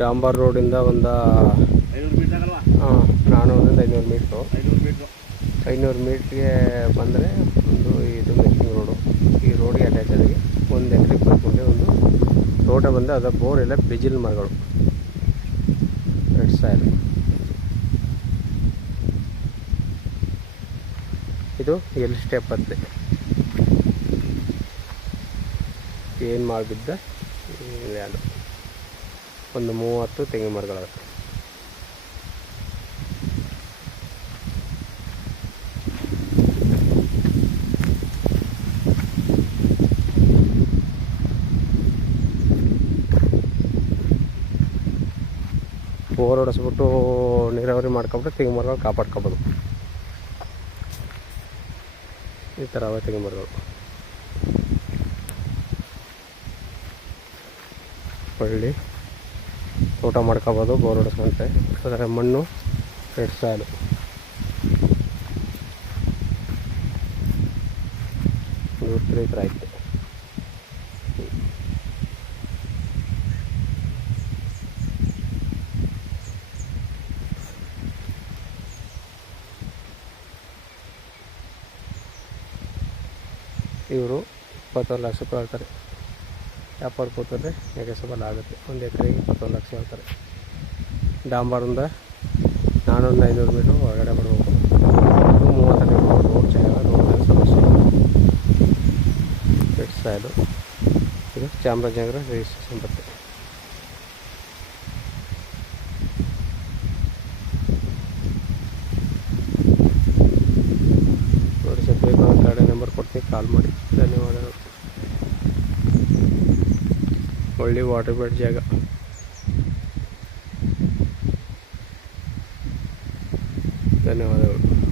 ಡಾಂಬರ್ ರೋಡಿಂದ ಒಂದು 400-500 ಮೀಟ್ರು. 500 ಮೀಟ್ರಿಗೆ ಬಂದರೆ ಒಂದು ಇದು ಮೆಕ್ಕಿಂಗ್ ರೋಡು. ಈ ರೋಡಿಗೆ ಅಟ್ಯಾಚ್ ಆಗಿ 1 ಎಕರೆ 20 ಗುಂಟೆ ಒಂದು ತೋಟ ಬಂದು ಅದರ ಬೋರ್ ಎಲ್ಲ ಬಿಜಿಲ್ ಮರಗಳು, ರೆಡ್ ಸಾಯಿಲ್. ಇದು ಎಲ್ ಸ್ಟೆಪ್ ಹತ್ತೆ ಏನು ಮಾಡಿಬಿದ್ದ ಲ್ಯಾಂಡು. ಒಂದು 30 ತೆಂಗಿನ ಮರಗಳು. ಬೋರ್ ಹೊಡೆಸ್ಬಿಟ್ಟು ನೀರಾವರಿ ಮಾಡ್ಕೊಬಿಟ್ಟು ತೆಂಗಿನ ಮರಗಳು ಕಾಪಾಡ್ಕೊಬೋದು. ಈ ಥರ ಅವ ತೆಂಗಿನ ಮರಗಳು. ಒಳ್ಳೆ ತೋಟ ಮಾಡ್ಕೊಬೋದು ಬೋರ್ ಹೊಡೆಸ್ಕೊಂಡ್ರೆ. ಅದರ ಮಣ್ಣು ರೆಡ್ ಸಾಯಿಲು. ಈ ಥರ ಐತೆ. ಇವರು 21 ಲಕ್ಷ ರೂಪಾಯಿ ಹೇಳ್ತಾರೆ. ವ್ಯಾಪಾರ ಕೂತಂದರೆ ಎಕರೆ ಆಗುತ್ತೆ. 1 ಎಕರೆಗೆ 21 ಲಕ್ಷ ಹೇಳ್ತಾರೆ. ಡಾಂಬರಿಂದ 400-500 ಮೀಟ್ರ್ ಹೊರಗಡೆ ಬರಬೇಕು. 30 ರೋಡ್ ಚೆನ್ನಾಗಿ, ರೋಡ್ ಸಮಸ್ಯೆ. Red soil. ಇದು ಚಾಮರಾಜನಗರ ರಿಜಿಸ್ಟ್ರೇಷನ್ ಬರುತ್ತೆ. ನೋಡಿ ಸರ್, ಬೇಕು ಗಾಡಿ ನಂಬರ್ ಕೊಡ್ತೀನಿ, ಕಾಲ್ ಮಾಡಿ. ಧನ್ಯವಾದಗಳು. ಒಳ್ಳೆ ವಾಟರ್ ಬೆಡ್ ಜಾಗ. ಧನ್ಯವಾದಗಳು.